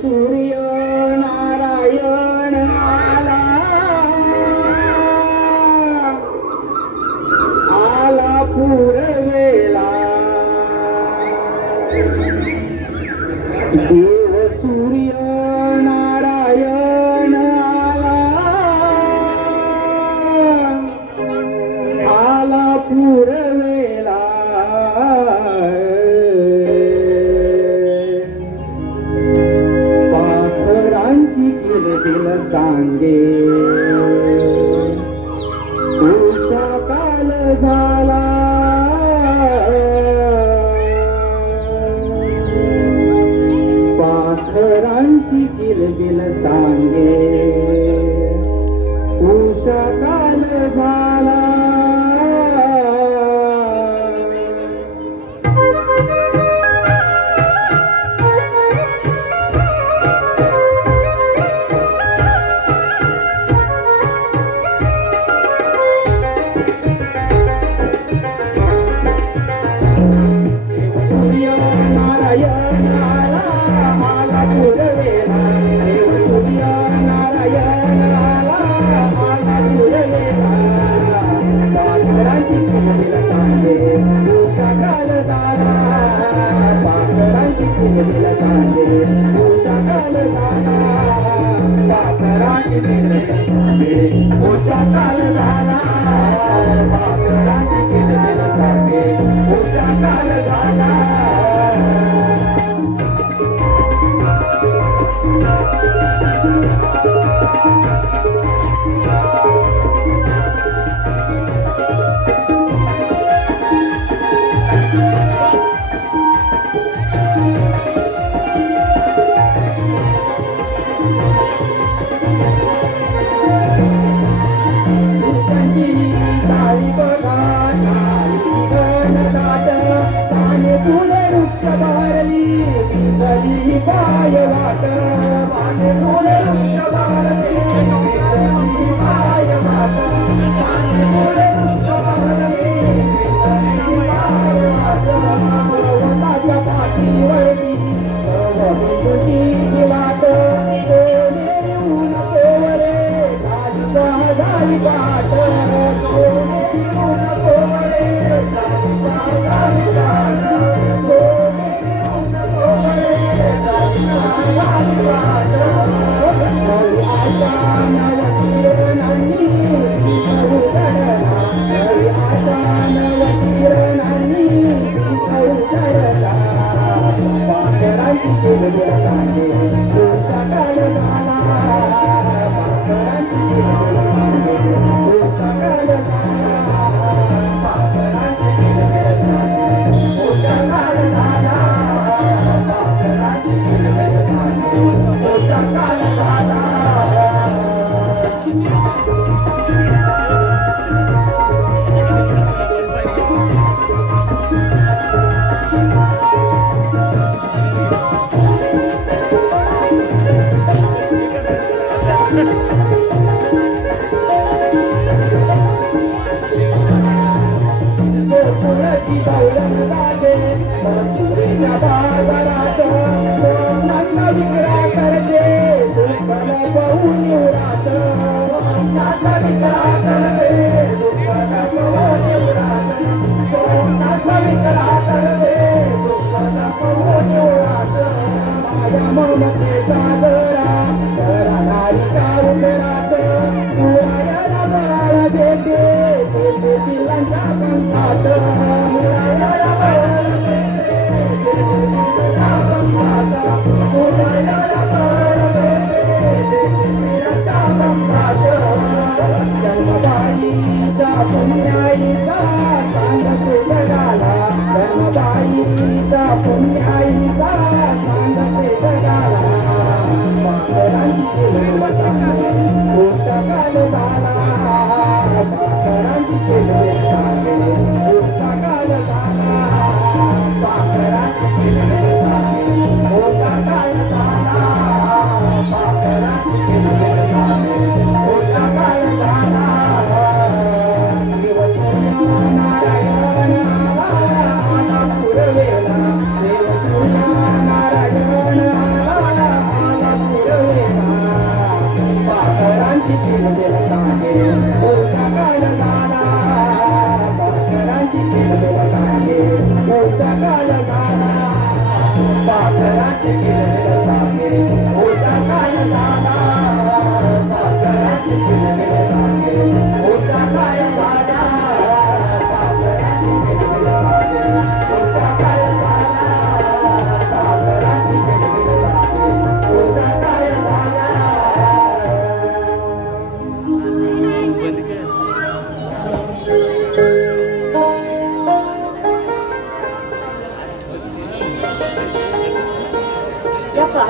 सूर्य नारायण आला आला पूर्वेला देव सूर्य नारायण आला आला पूर्वेला पाखरांची किलबिल सांगे तुझा काल झाला पाखरांची किलबिल सांगे तुझा काल झाला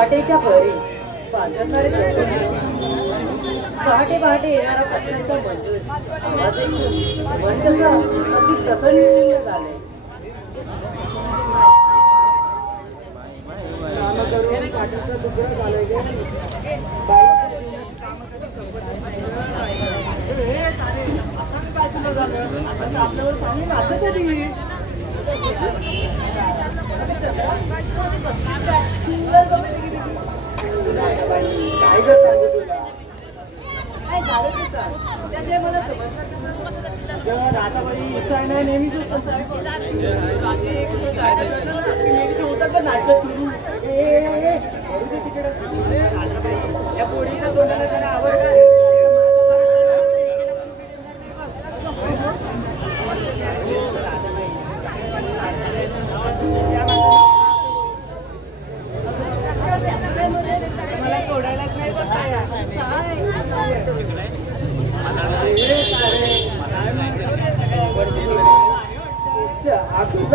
पहाटेच्या पहरी पाजरणारे पहाटे पहाटे येणारा पक्ष्यांचा मजूर आवाज ऐकून मन कसं अगदी प्रसन्न झाले. काम करून पाठीचा दुसरा झालंय गे बाईच्या जीवनात काम कधी संपत नाही. काय सुद्धा झालं आता आपल्यावर पाणी नाचत कधी काय ग सांगू तुला काय झालं ते सांग त्याशिवाय मला समजणार. राधाबाई इच्छा आहे ना नेहमीच तसं आहे. नेहमीच होतं का नाटक सुरू तिकडे या पोळीच्या तोंडाला जरा आवडणार. मला सोडायलाच नाही पण काय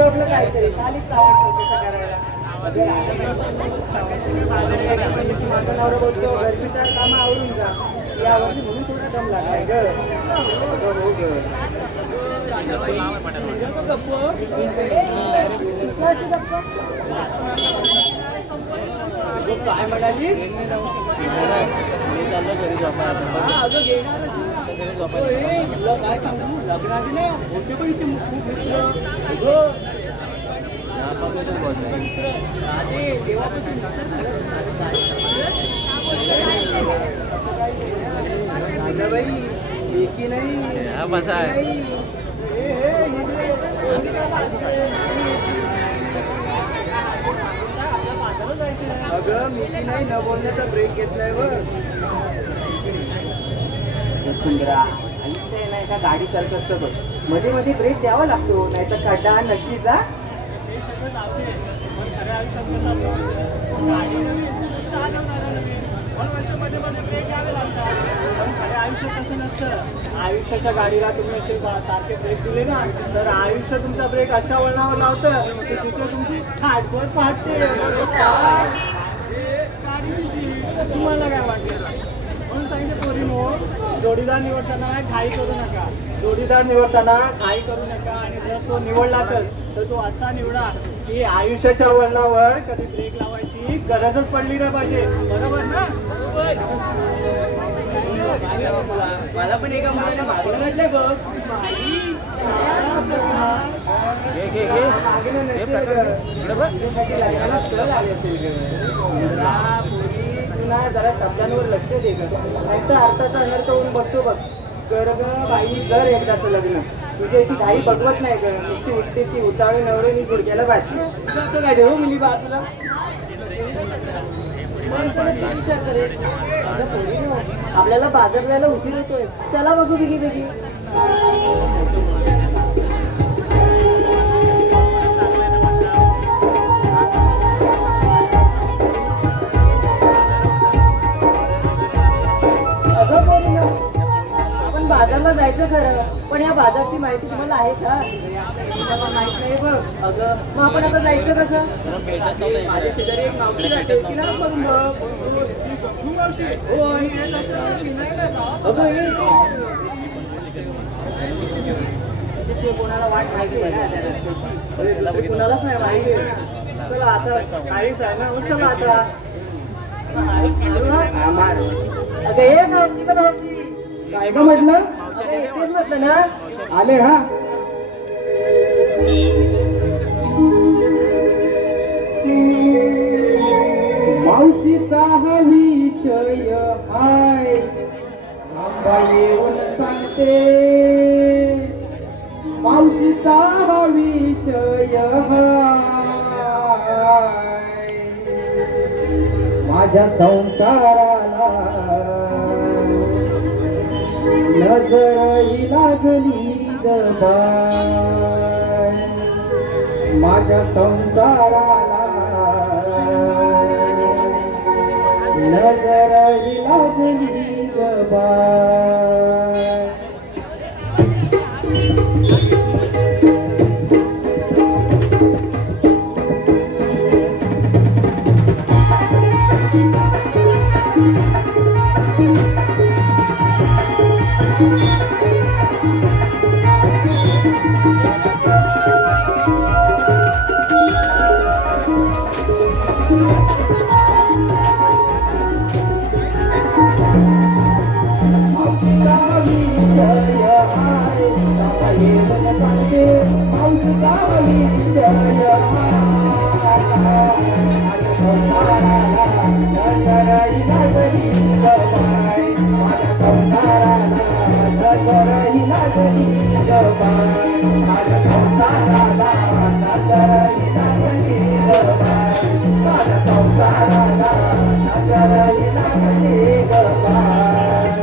आपलं काहीतरी खालीच आवडतं कसं करायला. माझा नवरा बोलतो घरची 4 कामं आवरून जा यावरती म्हणून थोडा दम लागलाय ग. काय म्हणाली तुला काय सांगू लग्नाची ना होते पण इथे खूप एकी नाही अगं मी नाही न बोलण्याचा ब्रेक घेतलाय बघ. सुंदरा आयुष्य नाही का गाडी सारखं असतं बघ मध्ये मध्ये ब्रेक द्यावा लागतो नाही तर खड्डा नक्की जा. हे सगळं जाते पण खऱ्या आयुष्यात कसं असतं गाडी नवीन चालवणारा नवीन पण वर्षामध्ये मध्ये ब्रेक घ्यावे लागतात. पण खऱ्या आयुष्यात तसं नसतं. आयुष्याच्या गाडीला तुम्ही असे सारखे ब्रेक दिले ना तर आयुष्य तुमचा ब्रेक अशा वळणावर लावतं की तिथे तुमची खाटभर फाटते. गाडीची शीट तुम्हाला काय वाटेल म्हणून सांगितलं पोरीनो जोडीदार निवडताना घाई करू नका. जोडीदार निवडताना घाई करू नका आणि जर तो निवडला तर तो असा निवडा की आयुष्याच्या वळणावर कधी ब्रेक लावायची गरजच पडली नाही पाहिजे. बरोबर ना. मला पण एका मुलाने मागणं घातलंय बघ. जरा शब्दांवर लक्ष दे ग नाही तर अर्थाचा अनर्थ होऊन बसतो बघ. कर ग बाई कर एकदाचं लग्न. तुझी अशी घाई बघवत नाही ग नुसती उठते ती उतावळी नवऱ्याने गुडघ्याला बाशी जातं काय देऊ मुली बाजूला आपल्याला बाजार जायला उशीर होतोय. चला बघू बिगी बिगी. आपण बाजारला जायचं खरं पण या बाजारची माहिती तुम्हाला आहे का. माहित नाही बघ. अगं मग आपण आता जायचं कसं. माझ्या शेजारी एक मावशी जाते तिला करून बघ. तिच्याशिवाय कोणाला वाट माहिती आहे ना त्या रस्त्याची. कोणालाच नाही माहिती. चला आता काहीच आहे ना. चला आता अगं हे मावशी का मावशी काय ग म्हटलं. म्हटलं ना आले हा. मावशीचा हा विषय हाय आंबा येऊन सांगते. मावशीचा हा विषय हाय माझ्या संसाराला नजर ही लागली बाय. माझ्या संसाराला नजर ही लागली बाय. संसाराला नजरही लागली ग बाय.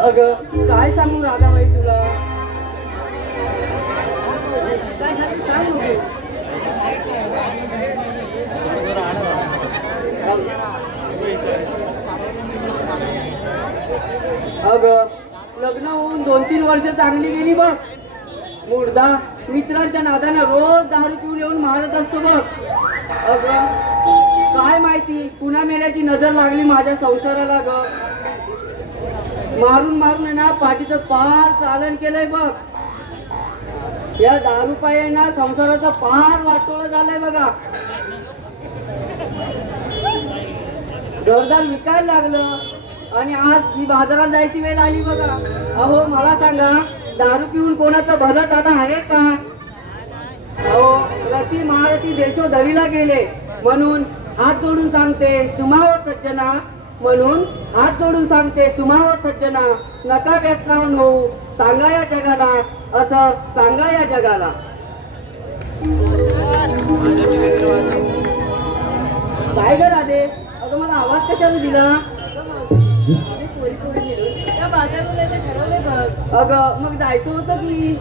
अगं काय सांगू राधाबाई तुला काय सांग अगं लग्न होऊन 2-3 वर्ष चांगली गेली बघ. मुर्दा मित्रांच्या नादाने रोज दारू पिऊन येऊन मारत असतो बघ. अगं काय माहिती पुन्हा मेल्याची नजर लागली माझ्या संसाराला ग. मारून मारून ना पाठीचं पार चालन केलंय बघ. या दारू पायी ना संसाराचं पार वाटोळं झालंय बघा. घरदार विकायला लागलं आणि आज ही बाजारात जायची वेळ आली बघा. अहो मला सांगा दारू पिऊन कोणाचं भलं दादा आहे का? अहो रती महारथी देशोधडीला गेले म्हणून हात जोडून सांगते तुम्हावर सज्जना, म्हणून हात जोडून सांगते तुम्हावर सज्जना, नका व्यसनावर होऊ सांगा या जगाला, असं सांगा या जगाला. काय ग राधे, अगं मला आवाज कशाला दिला? त्या बाजाराला ठरवले बघ. अगं मग जायचं होतं की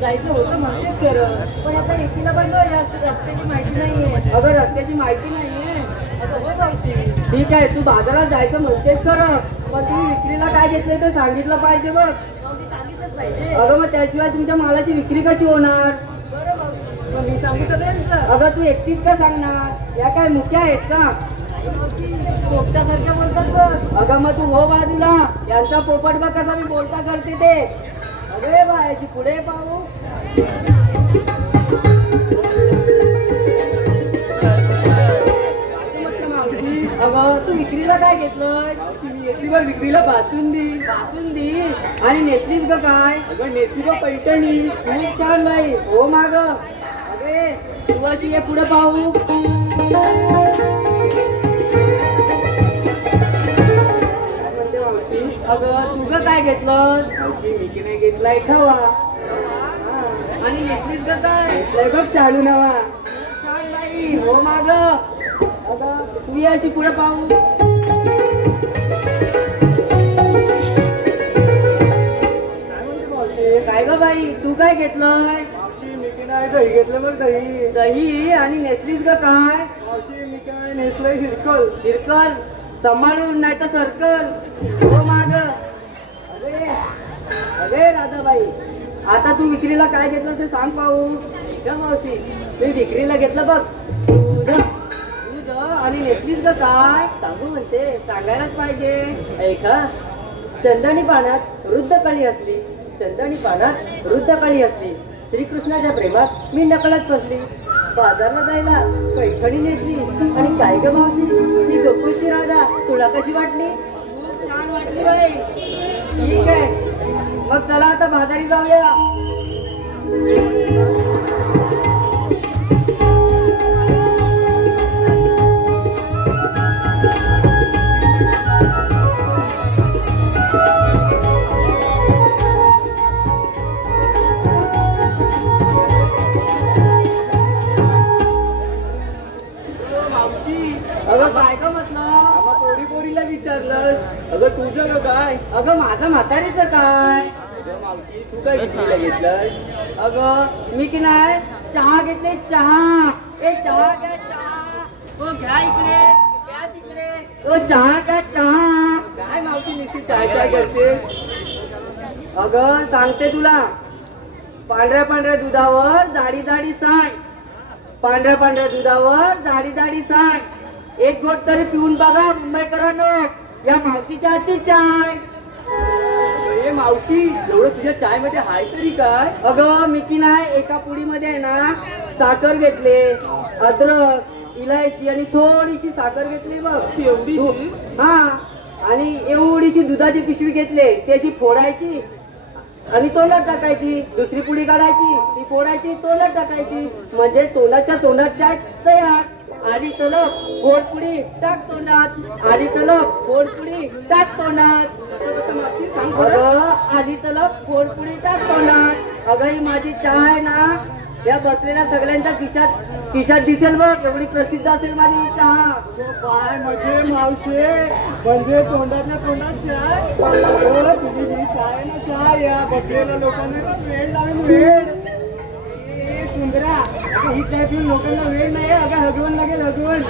जायचं होतं म्हणतेच खरं, पण आता एकीला पण रस्त्याची माहिती नाहीये. अगं रस्त्याची माहिती नाहीये. अगं हो मावशी, ठीक आहे, तू बाजारात जायचं म्हणतेस खरं, पण तुम्ही विक्रीला काय घेतलं ते सांगितलं पाहिजे बघ. सांगितलंच पाहिजे. अगं मग त्याशिवाय तुमच्या मालाची विक्री कशी होणार? बरं मी सांगू सगळ्यांचं. अगं तू एकटीच का सांगणार? या काय मुख्य आहेत का? पोपट्यासारख्या बोलतात बघ. अगं मग तू हो बाजूला, यांचा पोपट बघ कसा मी बोलता करते ते. अरे बायाची पुढे पाहू. अगं तू विक्रीला काय घेतलंय? विक्रीला बासुंदी. बासुंदी आणि नेसलीस ग काय? अगं नेसली ग पैठणी. खूप छान बाई. हो माग. अगे तू अशी ये पुढे पाहू. अगं तुझं काय घेतलं? मी नाही घेतलाय खवा. आणि नेसलीस ग काय? नेसलाय बघ शालू नवा. छान बाई. हो माग. अगं तू ये अशी पुढे पाहू. काय ग बाई तू काय घेतलंय? दही घेतलं. मग दही. दही आणि नेसलीस ग काय? मी काय नेसलंय हिरकल. हिरकल सांभाळून नाही तर सर्कल. हो माग. अरे अरे राधाबाई, आता तू विक्रीला काय घेतलं ते सांग पाहू. मावशी मी विक्रीला घेतलं बघ दूध आणि नेसलीस ग काय? सांगू म्हणते, सांगायलाच पाहिजे. ऐका, चंदणी पाण्यात वृद्ध काळी असली, चंदणी पाण्यात वृद्ध काळी असली, श्रीकृष्णाच्या प्रेमात मी नकळत फसली. बाजारला जायला पैठणी नेसली आणि काय ग मावशी ती गोकुळची राधा तुला कशी वाटली? खूप छान वाटली बाई. ठीक आहे, मग चला आता बाजारी जाऊया. अगं काय का म्हटलं? पोरी पोरीला विचारलं. अगं तुझं काय? अगं माझं म्हातारीचं काय? मावशी तू काय विक्रीला घेतलंय? अगं मी की नाही चहा घेतले. चहा. ए चहा घ्या चहा. तो घ्या इकडे, घ्या तिकडे. तो चहा घ्या चहा. काय मावशी नुसती चाय चाय करते? अगं सांगते तुला, पांढऱ्या पांढऱ्या दुधावर जाडी जाडी साय. पांढऱ्या पांढऱ्या दुधावर जाडी जाडी साय. एक घोट तरी पिऊन बघा मुंबईकरांनो, या मावशीच्या हातची चाय. मावशी एवढं तुझ्या चाय मध्ये हाय तरी काय? अगं मी की नाही एका पुडीमध्ये आहे ना साखर घेतले, अद्रक, इलायची आणि थोडीशी साखर घेतली बघ. एवढी? हा. आणि एवढीशी दुधाची पिशवी घेतली, त्याची फोडायची आणि तोंडात टाकायची. दुसरी पुडी काढायची, ती फोडायची, तोंडात टाकायची. म्हणजे तोंडाच्या तोंडात चाय तयार. आली तलप गोड पुडी टाक तोंडात. आली तलप गोड पुडी टाक तोंडात. आली तलप गोड पुडी टाक तोंडात. अगं ही माझी चाय ना या बसलेल्या सगळ्यांच्या खिशात दिसेल बघ. एवढी प्रसिद्ध असेल माझी चहा. काय म्हणजे मावशे, म्हणजे तोंडातल्या तोंडात चाय. तुझी जी चाय ना चाय या बसलेल्या लोकांना वेळ लावून वेळ. सुंदरा ही चाय पिऊन लोकांना वेळ नाही. अगं हगवण लागेल हगवण.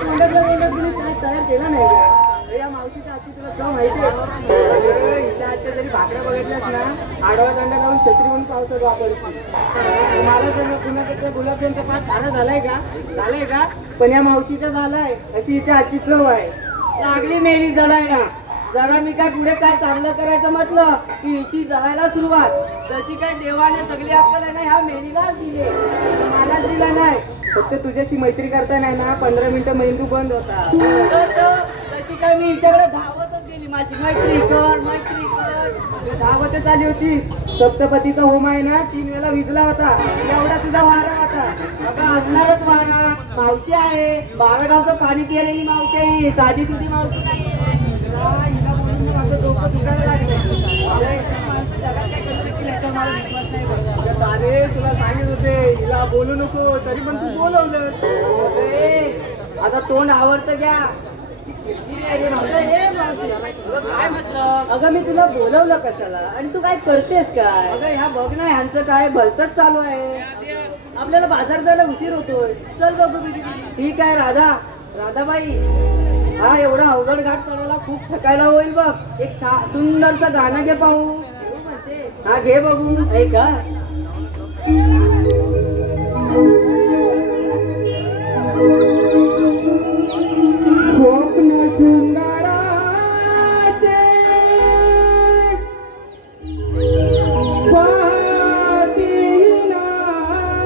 तोंडातल्या तोंडात तुम्ही चाय तयार केला नाही का? या मावशीच्या हातची तुला चव माहिती आहे? हिच्या हातच्या जरी भाकऱ्या बघितल्यास ना आडवा दंड लावून छत्री म्हणून पावसात वापरशील. मला सांग कुणाकडच्या गुलाबजामचा पाठ खारा झालाय का? झालाय का? पण या मावशीचा झालाय. अशी हिच्या हातची चव आहे. लागली मेली जलायला. जरा मी काय पुढे काय चांगलं करायचं म्हटलं की हिची जळायला सुरुवात. तशी काय देवाने सगळी आपल्याला नाही ह्या मेलीलाच दिले. मलाच दिला नाही. फक्त तुझ्याशी मैत्री करता नाही ना 15 मिनिटं मेंदू बंद होता. तशी काय मी हिच्याकडे धावतच गेली. माझी मैत्री कर मैत्री कर धावतच आली होती. सप्तपतीचा होम आहे ना 3 वेळा विजला होता. एवढा तुझा वारा होता. अगं असणारच वारा. मावशी आहे. 12 गावचं पाणी पिलेली मावशी आहे. साधी तुझी मावशी नाही. अरे तुला सांगित होते हिला बोलू नको, तरी पण तू बोलवलं. आता तोंड आवडतं घ्या. काय म्हटलं? अगं मी तुला बोलवलं कशाला आणि तू काय करतेस काय? अगं ह्या बघ ना, ह्यांचं काय भलतच चालू आहे. आपल्याला बाजार जायला उशीर होतोय. चल बघू. ठीक आहे राधाबाई, हा एवढा अवघड घाट चढायला खूप थकायला होईल बघ. एक सुंदरचं गाणं घे पाहू. हा घे बघू. ऐका. स्वप्न सुंदराचे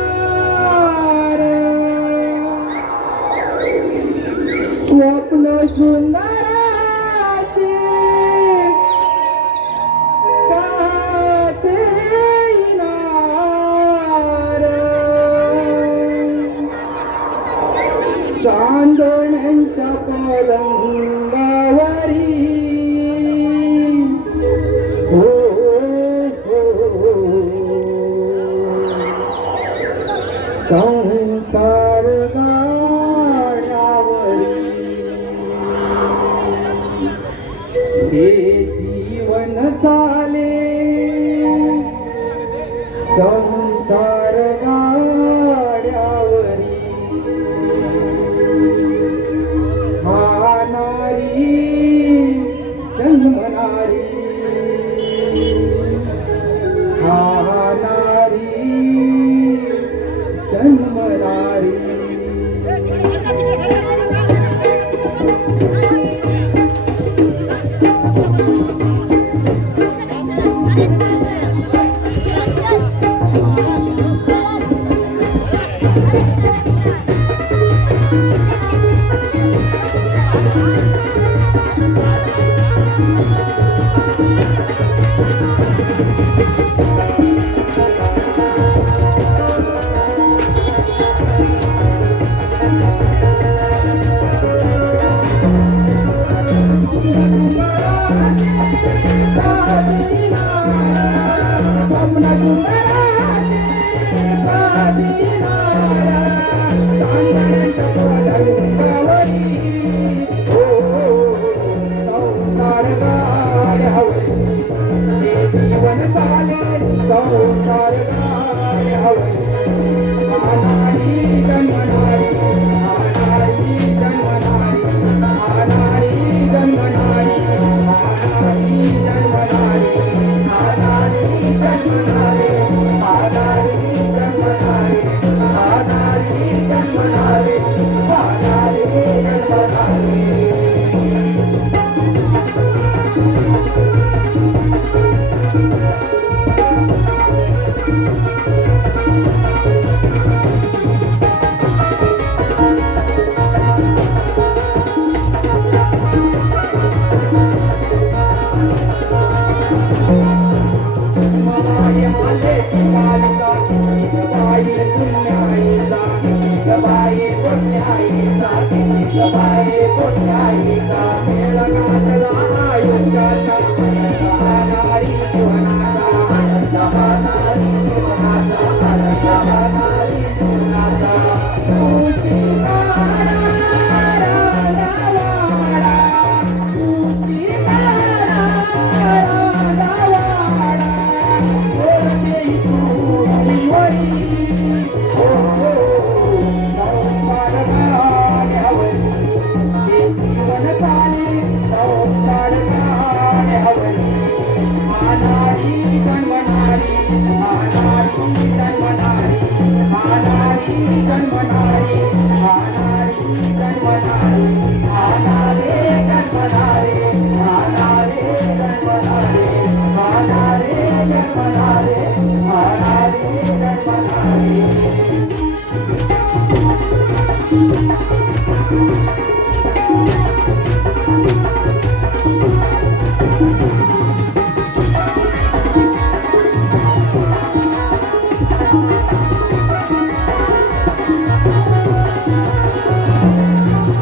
पाहतीनार, स्वप्न सुंदराचे पाहतीनार, चांदण्यांच्या पलंगावरी हो संसार गाण्यावरी हे जीवन चाले संसार गाण्यावरी जन्मनारी जन्मनारी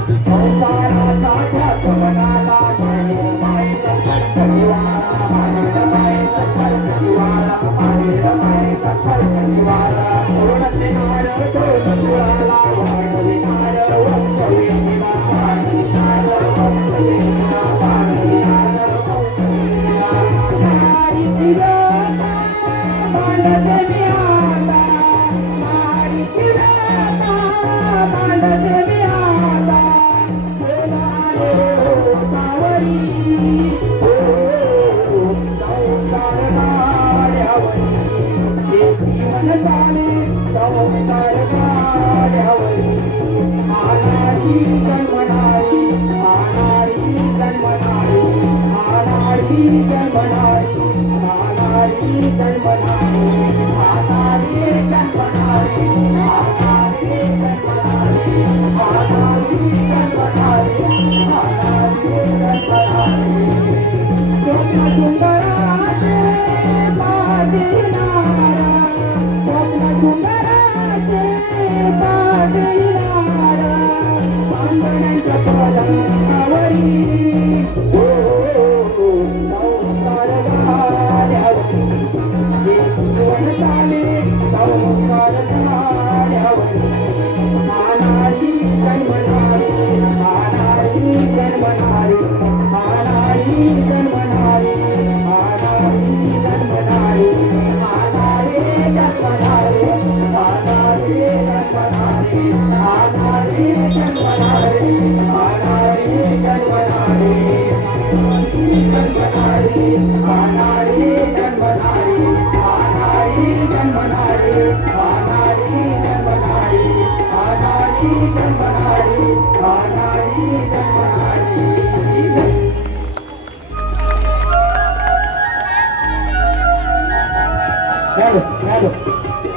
संसाराचा ध्यास मनाला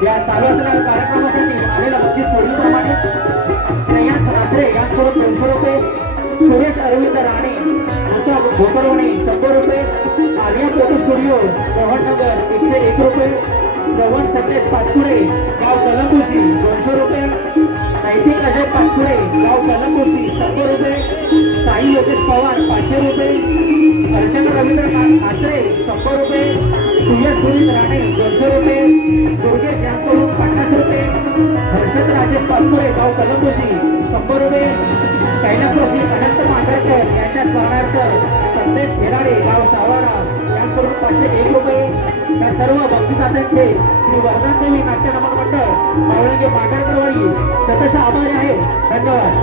या सार्वजनिक कार्यक्रमासाठी आलेला बक्षीस सोडीप्रमाणे श्रेयांश रासरे यांच्याकडून 200 रुपये, सुरेश अरविंद राणे भोकरवणे 100 रुपये, आलिया फोटो स्टुडिओ मोहननगर 101 रुपये, श्रवण संदेश पाचपुरे गाव कलंकुशी 200 रुपये, नैतिक अजय पाचपुरे गाव कलंकुशी 100 रुपये, साई योगेश पवार 500 रुपये, अर्चना रवींद्रनाथ आत्रे 100 रुपये, सुयश सुनील राणे 200 रुपये, दुर्गेश यांकडून 50 रुपये, हर्षद राजेश पाचपुरे गाव कलंकुशी 100 रुपये, कैलासवासी अनंत मांडरकर यांच्या स्मरणार्थ संदेश खेराडे गाव सावाडा यांकडून 501 रुपये. या सर्व बक्षिसांचे श्री वर्धनदेवी नाट्य नमन मंडळ मावळंगे मांडरकरवाडी शतशः आभारी आहे. धन्यवाद.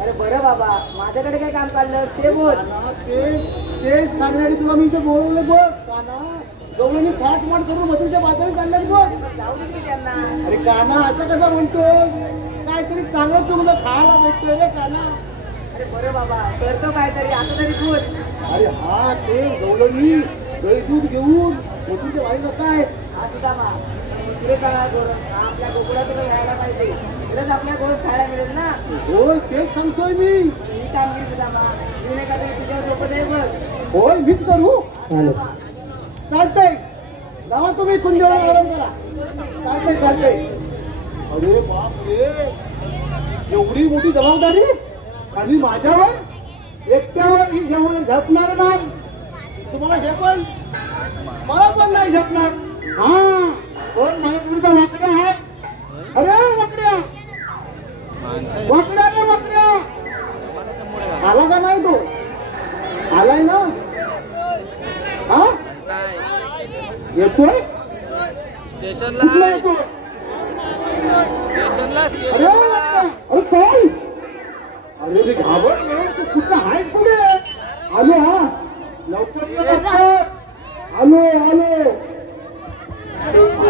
अरे बरं बाबा, माझ्याकडे काय काम काढलं ते बोल. तेच सांगण्यासाठी तुला मी इथे बोलवलं बघ. काना गवळणी फाट माट करून मधुरच्या बाजारात चालल्यात बघ. जाऊ दे की त्यांना. अरे काना असं कसं म्हणतो, काहीतरी चांगलं चुंगलं खायला भेटतोय रे काना. अरे बरं बाबा, करतो काहीतरी, आता तरी बोल. अरे हा ते गवळणी दही दूध घेऊन मधुरच्या बाई काय हा सुद्धा मा दुसरे काय आपल्या गोकुळातून यायला पाहिजे, तिलाच आपल्या गोष्ट खायला मिळेल ना. होय तेच सांगतोय मी. ही कामगिरी सुद्धा मा मी नाही का तरी तुझ्या सोबत आहे बघ. होय मीच करू. चालतंय, जावा तुम्ही कुंजवळा आराम करा. चालतंय चालतंय. अरे बाप रे, एवढी मोठी जबाबदारी आणि माझ्यावर एकट्यावर ही झेपणार नाही. तुम्हाला झेपल, मला पण नाही झेपणार. हा पण माझ्या पुढचा वाकड्या आहे. अरे वाकड्या वाकड्या रे वाकड्या, आला का नाही तो? आलाय ना? हा येतोय स्टेशनला. येतोय. स्टेशनला अरे काय? अरे मी घाबरलो. तू कुठं आहेस? पुढे आलो. हा लवकर ये. आलो आलो.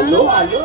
आलो आलो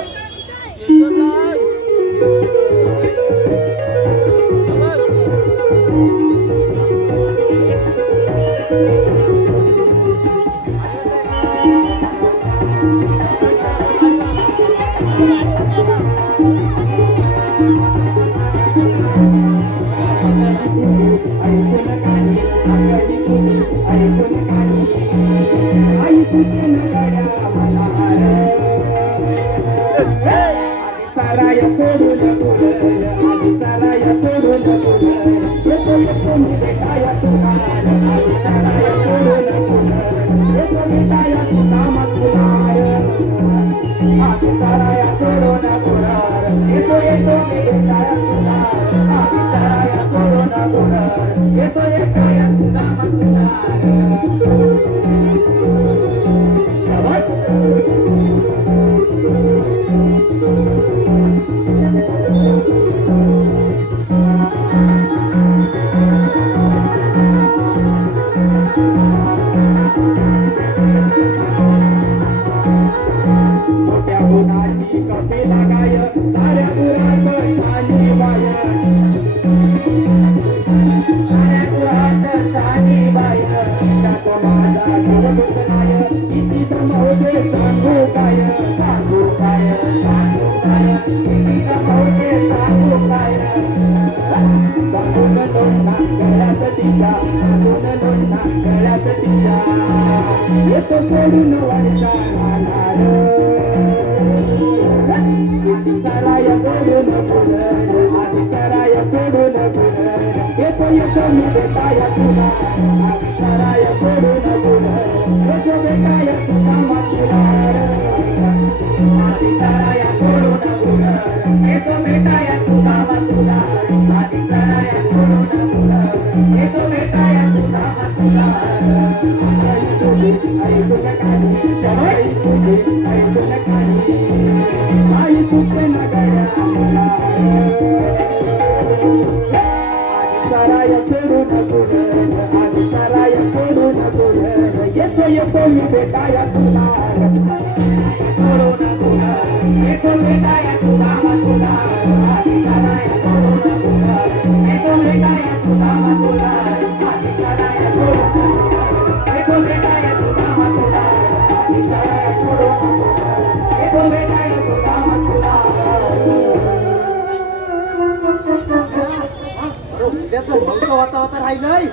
राहिलंय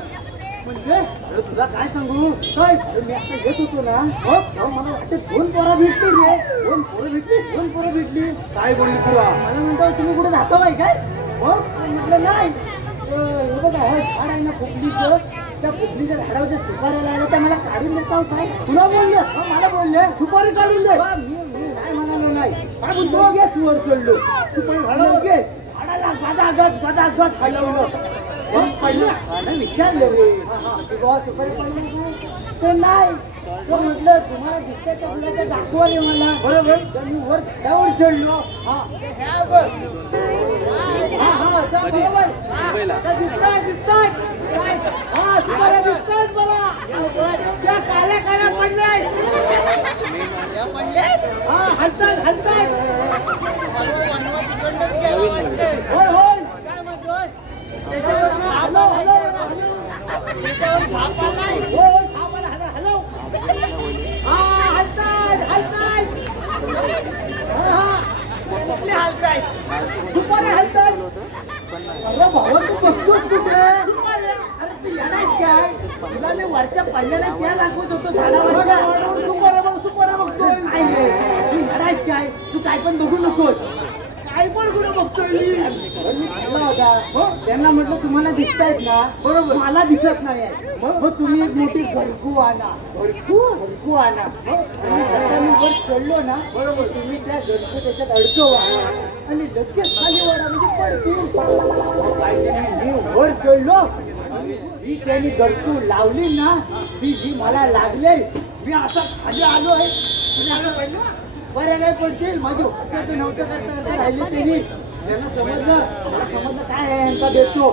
म्हणजे तुला काय सांगू काय मी आता येत होतो ना मला वाटतं 2 पोरं भेटली रे 2 पोरं भेटली काय बोलली तुला मला म्हणतो तुम्ही कुठे जाता बाई काय म्हटलं नाही हे बघा झाड आहे ना खोपलीचं त्या खोपलीच्या झाडावर ज्या सुपाऱ्या लागल्या त्या मला काढून देता काय तुला बोलले मला बोलले सुपारी काढून दे मी नाही म्हणालो नाही काय बोलतो घे वर चढलो सुपारी झाडावर घे झाडाला गदागद खाल्लं पहिलं विचारलं रे सुपारी नाही तो म्हटलं तुम्हाला दिसत्या तुला दाखवा रे मला बरोबर मी वर झाडावर चढलो दिसतात मला त्या काळ्या काळ्या पडल्या हलतात होय होय काय म्हणतोय त्याच्यावर झाप आलाय हॅलो हलताय दुपारी हलताय अरे भावा तू बघतोस कुठे अरे तू येणारच काय तुला मी वरच्या पडल्याला त्या लागत होतो झाडावरच्या सुपाऱ्या बघतोय काय तू येणारच काय तू काय पण बघू नकोस काय पण कुठे बघतोय मी होता त्यांना म्हटलं तुम्हाला दिसतायत ना बरोबर मला दिसत नाही मग तुम्ही एक मोठी घरकू आणा मी वर चढलो ना बरोबर तुम्ही त्या घरकू त्याच्यात अडकवा आणि लगेच खाली वडा म्हणजे पडतील मी वर चढलो ही त्यांनी घरकू लावली ना ती जी मला लागले मी असा खाली आलो आहे आणि असं पडलो बरं काय पडतील माझी हक्काचं नव्हतं करता राहिले त्यांनी त्यांना समजलं काय आहे यांचा देतो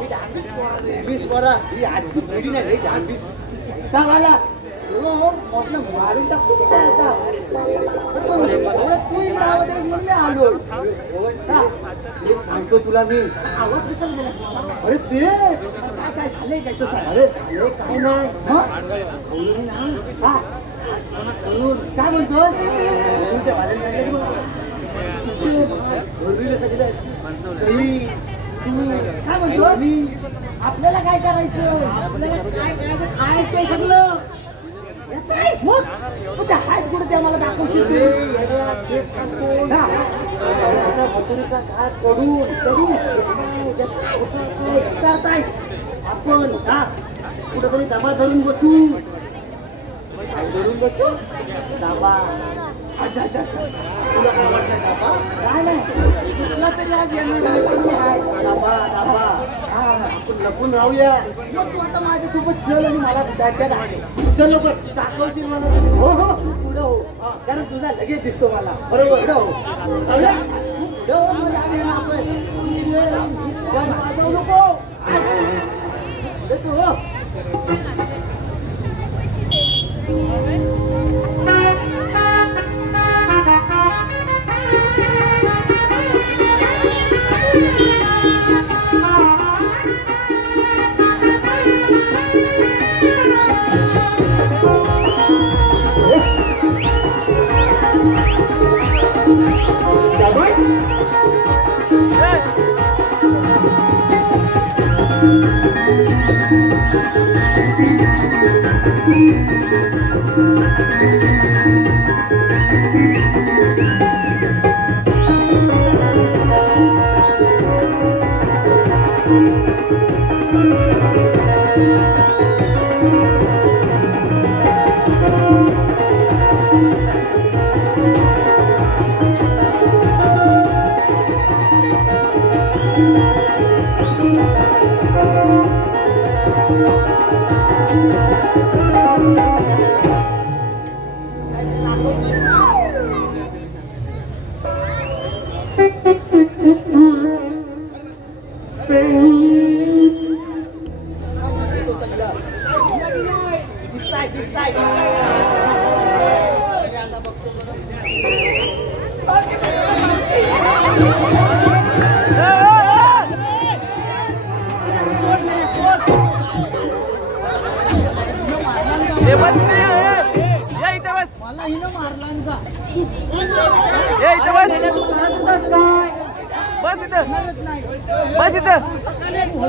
20 पोरा ही आजची पिढी नाही रे 20 मला म्हटलं मारून टाकतो की काय आता तू होते म्हणून मी आलो. सांगतो तुला मी. आवाज कसा गेला? अरे ते काय काय झालंय त्याचं सांग. अरे झालंय काय नाही. काय म्हणतोस? काय म्हणतो? आपल्याला काय करायचं? आपल्याला काय करायचं? खायचं सगळं. मग ते हात कुठे ते मला दाखवशील मथुरीचा काळ कडून आपण कुठेतरी दबा धरून बसू. दाबा. अच्छा अच्छा अच्छा. तुला आवडला दाबा? काय नाही तुला तरी आज येणार दाबा दाबा. हा आपण लपून राहूया. तू आता माझ्यासोबत चल आणि मला त्याच्यात आहे. चल लवकर दाखवशील मला. हो हो पुढं हो. कारण तुझा लगेच दिसतो मला. बरोबर पुढं हो. जाऊ नको.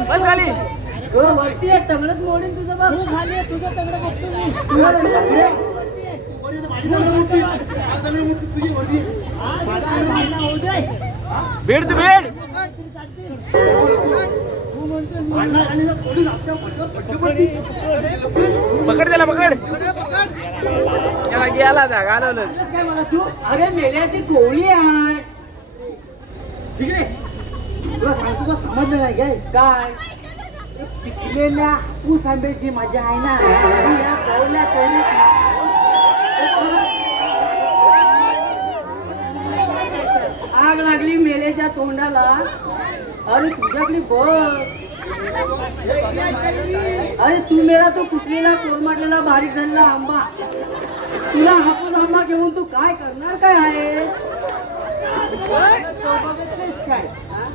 बस खाली. वरती आहे तगडच मोडीन तुझं बघ. तू खाली आहे तुझं तगड बघतो मी. बेड तू बेड. पकड त्याला पकड. त्याला गेला जा घालवलं. अरे मेल्या ती कोळी आहे तिकडे. तुला सांगतो का समजलं नाही काय? काय पिकलेल्या ऊस आंब्याची मजा आहे ना या कवल्या आग लागली मेलेच्या तोंडाला. अरे तुझ्याकडे बघ. अरे तू मेला तो कुचलेला कोरमाटलेला बारीक झालेला आंबा. तुला हापूस आंबा घेऊन तू काय करणार काय आहे? काय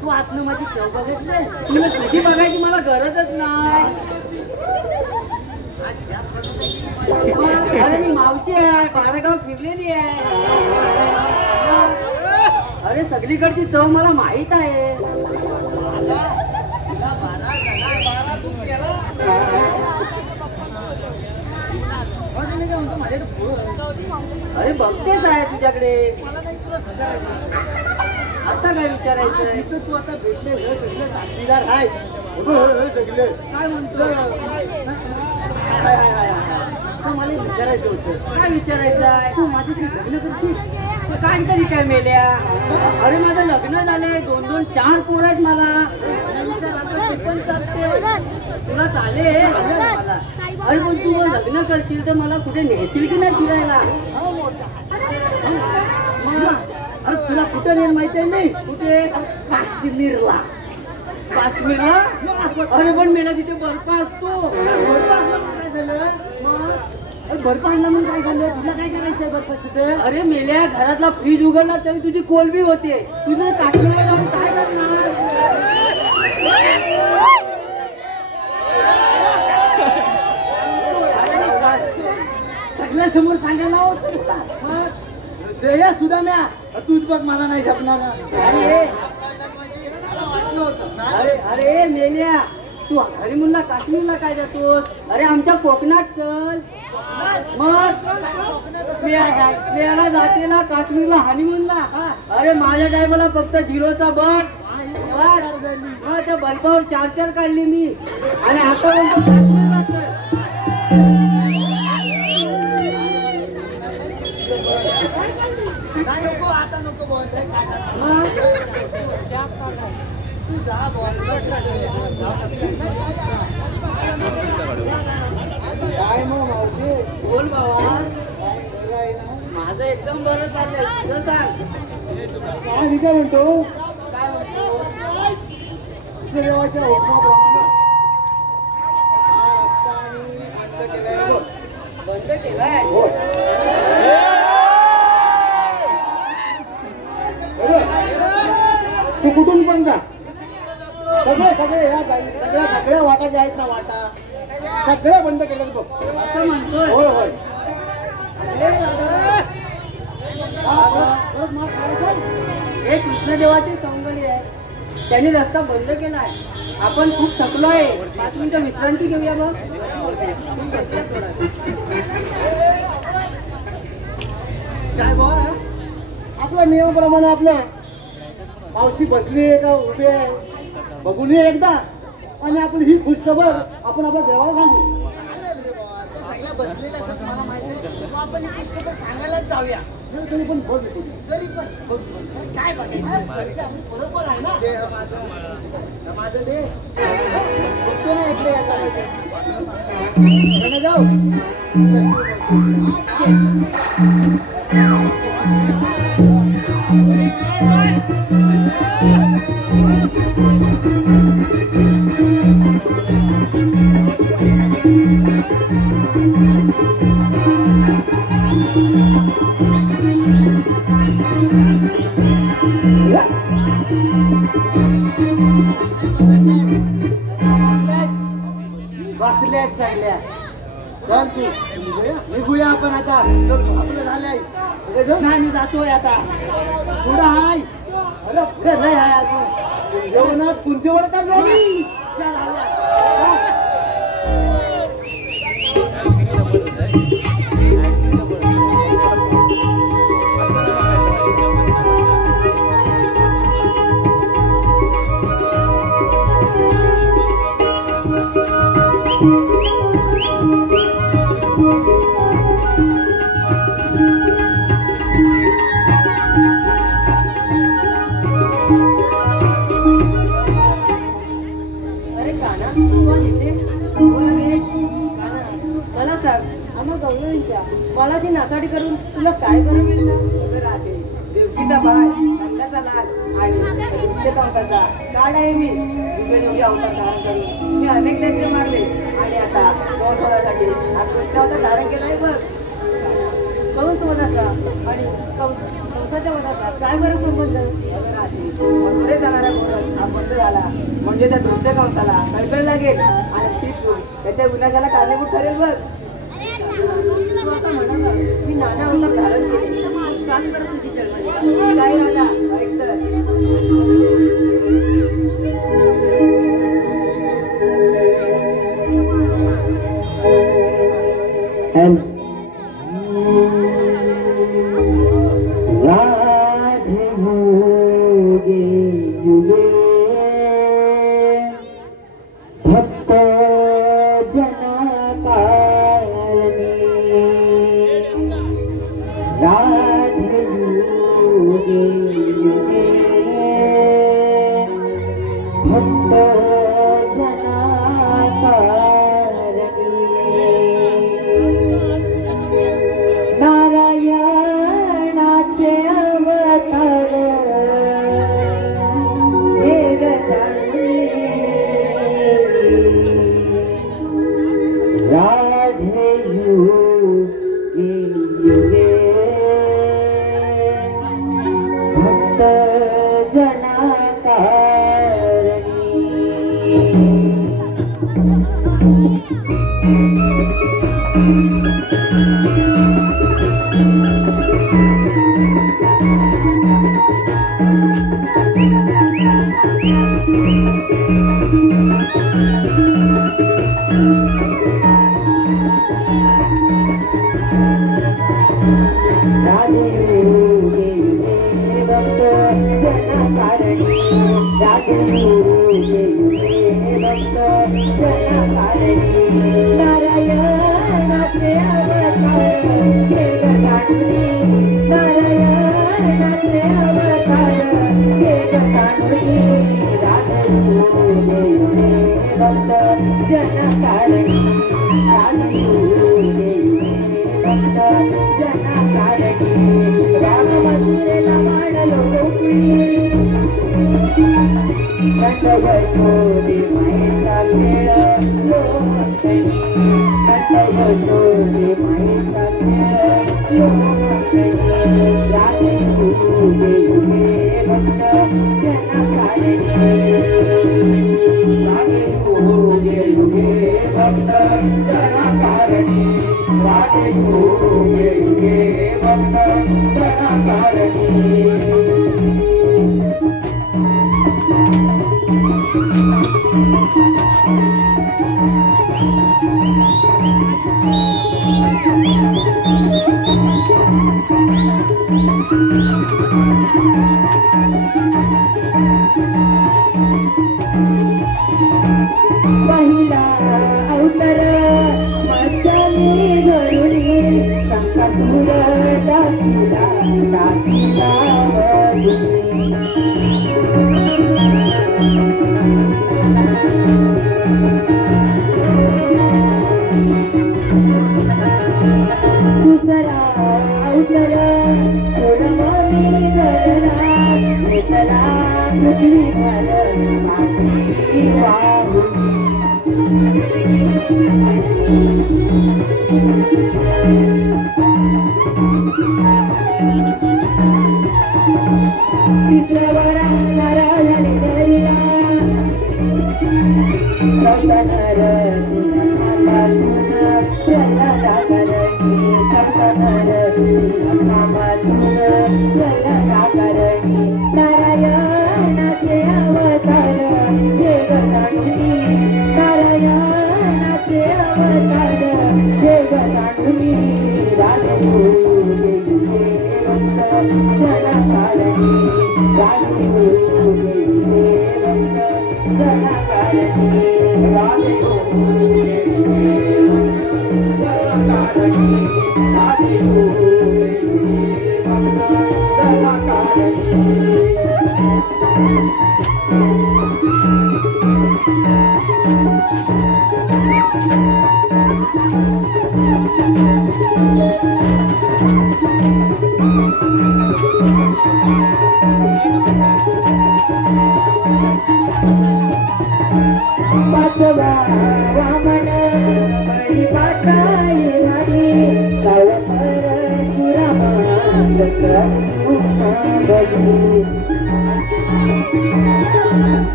तू आतनं माझी चव बघितली? तुला कधी बघायची मला गरजच नाही. अरे मी मावशी आहे. बारागाव फिरलेली आहे. अरे सगळीकडची चव मला माहित आहे. अरे बघतेच आहे तुझ्याकडे. आता काय विचारायचं? तू आता भेटले सगळे साक्षीदार आहे. काय म्हणतो? मला विचारायचं होतं. काय विचारायचं आहे? तू माझ्याशी लग्न करशील? काहीतरी काय मेल्या. अरे माझं लग्न झालंय. 2-2 4 पोर आहेत मला. पण चालते. तुला चालेल मला. अरे पण तू लग्न करशील तर मला कुठे नेशील की नाही फिरायला? अरे तुला कुठे नेल माहिती आहे मी? कुठे? काश्मीरला. काश्मीरला? अरे पण मेला तिथे बर्फ असतो. काय झालं? मग बर्फ आणला म्हणून काय झालं? तुला काय करायचंय बर्फाचं? अरे मेल्या, घरातला फ्रीज उघडला तरी तुझी कोलबी होते. तुझं काश्मीरला जाऊन काय करणार? सगळ्या समोर सांगायला होतं तुला. जया सुदाम्या, तूच बघ मला नाही झपणार. अरे अरे मेल्या, तू हरिमुनला काश्मीरला काय जातोस? अरे आमच्या कोकणात चल. मग मेळा जाते ना काश्मीरला हनीमूनला. अरे माझ्या टायमाला फक्त 0चा बट त्या बल्बावर 4 काढली मी. आणि आता म्हणतो काश्मीरला चल. नको आता नको बोल. काय मग मावशी? बोल बाबा. काय बरं आहे ना? माझं एकदम बरं चाललंय. तुझं सांग. काय मी काय म्हणतो? काय म्हणतो? देवाच्या हुकमाप्रमाणे हा रस्ता आम्ही बंद केलाय बघ. बंद केलाय? हो. तू कुठून पण जा. सगळे या सगळ्या वाटा ज्या आहेत ना वाटा सगळ्या बंद केल्या बघ. असं म्हणतोय? होय होय. हे कृष्णदेवाचे सौंदर्य आहे. त्यांनी रस्ता बंद केलाय. आपण खूप थकलोय. 5 मिनिटं विश्रांती घेऊया मग. काय बोल? आपल्या नियमाप्रमाणे आपलं मावशी बसली आहे का उभी आहे बघून ये एकदा. आणि आपली ही खुशखबर आपण आपल्या देवाला सांगू. सगळ्या बसलेल्या असतात मला माहिती आहे. आपण ही खुशखबर सांगायलाच जाऊया. तरी पण बघ तरी पण काय बघायचं? बरोबर आहे ना. माझं दे बघतो ना इकडे आता जाऊ. बसल्यात सगळ्या. चल तू निघूया आपण आता. आपलं झालंय. नाही मी जातोय आता. पुढं हाय. अरे पुढे नाही हाय अजून. जेवणात कुंतीवर का नाही? अरे काना, कोण येते? कोण आहे? मला सांग, आम्हा गवळणीच्या बाळाची नासाडी करून तुला काय बरं मिळतं? बरं राहते. देवकीचा बाळ, कंदाचा लाल आणि पंथाचा काढ आहे मी. योगी अवतार धारण करून मी अनेक दैत्य मारले आणि आता गौरवासाठी हा कृष्ण अवतार धारण केलाय बघ. कंस वधाचा आणि कंसाच्या वधाचा काय बरं संबंध? बरं राहते. पुढे जाणारा गौरव हा बंद झाला म्हणजे त्या दुसऱ्या कंसाला कळकळ लागेल आणि ती चूक त्याच्या विनाशाला कारणीभूत ठरेल बघ. तू आता म्हणाला मी नाना अवतार धारण केले. सांग बरं तुझी जन्मली काय राजा ऐक तर. राधे युगे युगे भक्त जनकारिणी. राधे युगे युगे भक्त जनकारिणी. नारायणाचे अवतार राधे युगे भक्त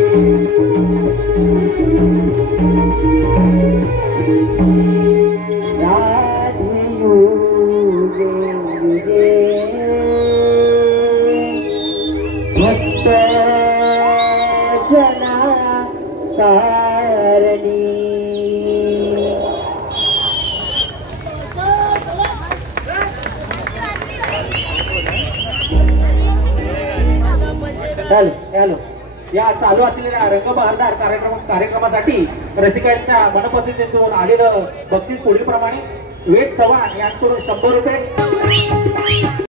Thank you. हॅलो या चालू असलेल्या रंगबहारदार कार्यक्रमासाठी रसिकांच्या मनपसंतीतून आलेलं बक्षीस पुढीलप्रमाणे वेद चव्हाण यांच्याकडून 100 रुपये